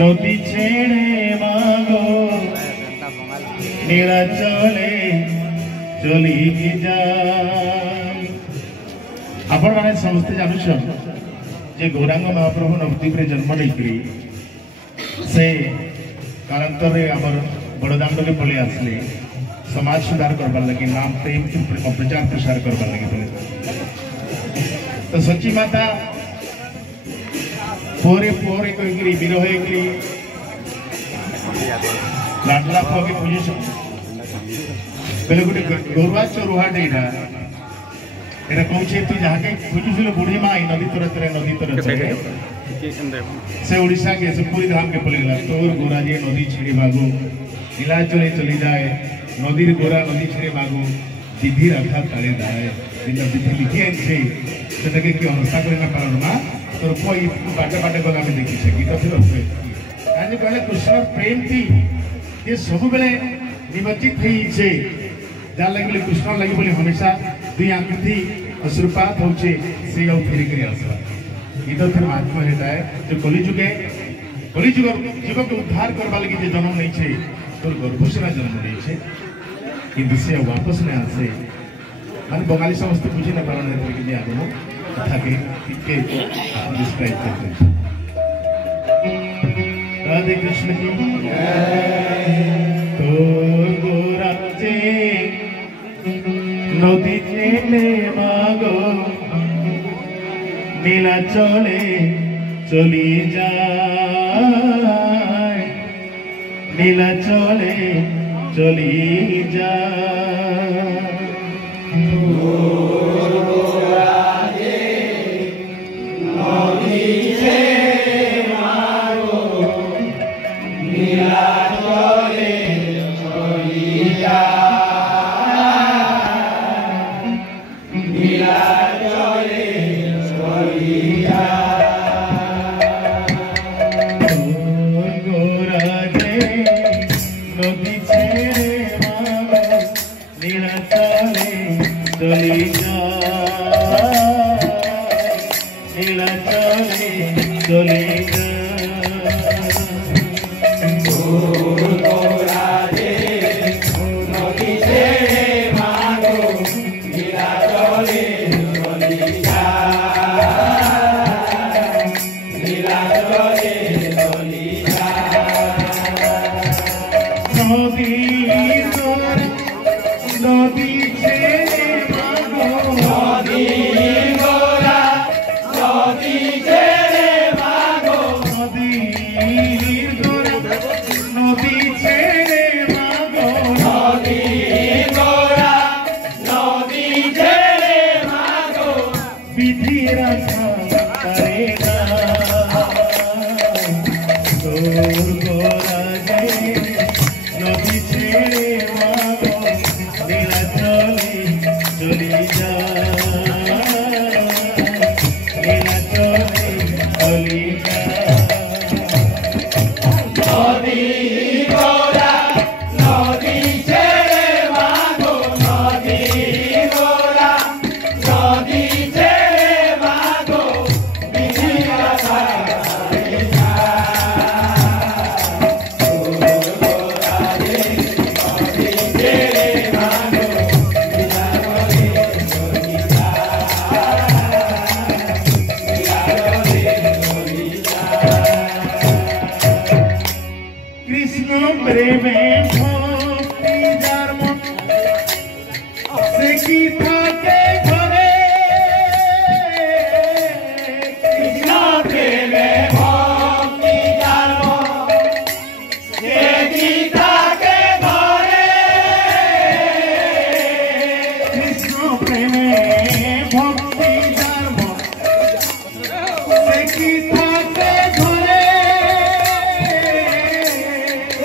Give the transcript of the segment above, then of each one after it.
নদী ছেড়ে মাগো নীলাচলে চলি যায়। आपण माने समस्ते जानुछन जे गौरांग महाप्रभु नवद्वीप रे जन्म लेकरी से कालांतर रे हमर बड़दांड के पले आसले समाज सुधार करबार लगी नाम प्रेम प्रचार प्रसार करबार लगी पले। तो सच्ची माता पोरे पोरे कोइकरी विरह एकरी लाडला फगे पोजीशन बेले गुटे गौरवा चोरुहा डेडा एटा कहछे तू जाके खोजुसिलो बुढ़ी माई नदी तरत से ओडिशा के से पूरी धाम के पले गला तोर गोरा जे नदी छिड़ी मागो नीलाचले चली जाए नदीर गोरा नदी छिड़ी मागो दीदी रखा तले दाए दिन विधि लिखी आनछे सेटाके कि अनुसा करे ना कारण मा तोर कोई बाटे बाटे गला में देखि छै गीत फिर होय आज कहले कृष्ण प्रेम थी ये सब बेले निमज्जित थई छे जा लगे कृष्ण लगे बोली हमेशा दुई आंखी थी अश्रुपात होचे से औ फिर करी आसवा गीत फिर महात्मा हेता है जो कलिजुग जीव को उद्धार करबा लगी जे जन्म नहीं छे तोर गर्भसेना जन्म नहीं छे किंतु से वापस ने आसे मान बंगाली समस्त बुझी ना पालन है कि आगो कथा के टिके डिस्क्राइब करते राधे कृष्ण की तो गोरा जे नदी चले मागो नीलाचले चली जाए नीलाचले चली जाए।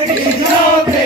Krishna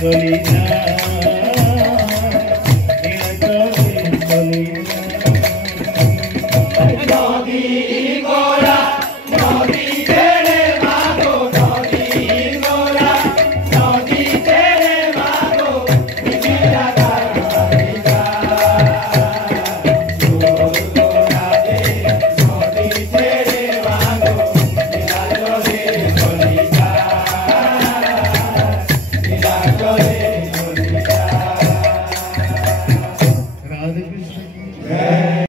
Solita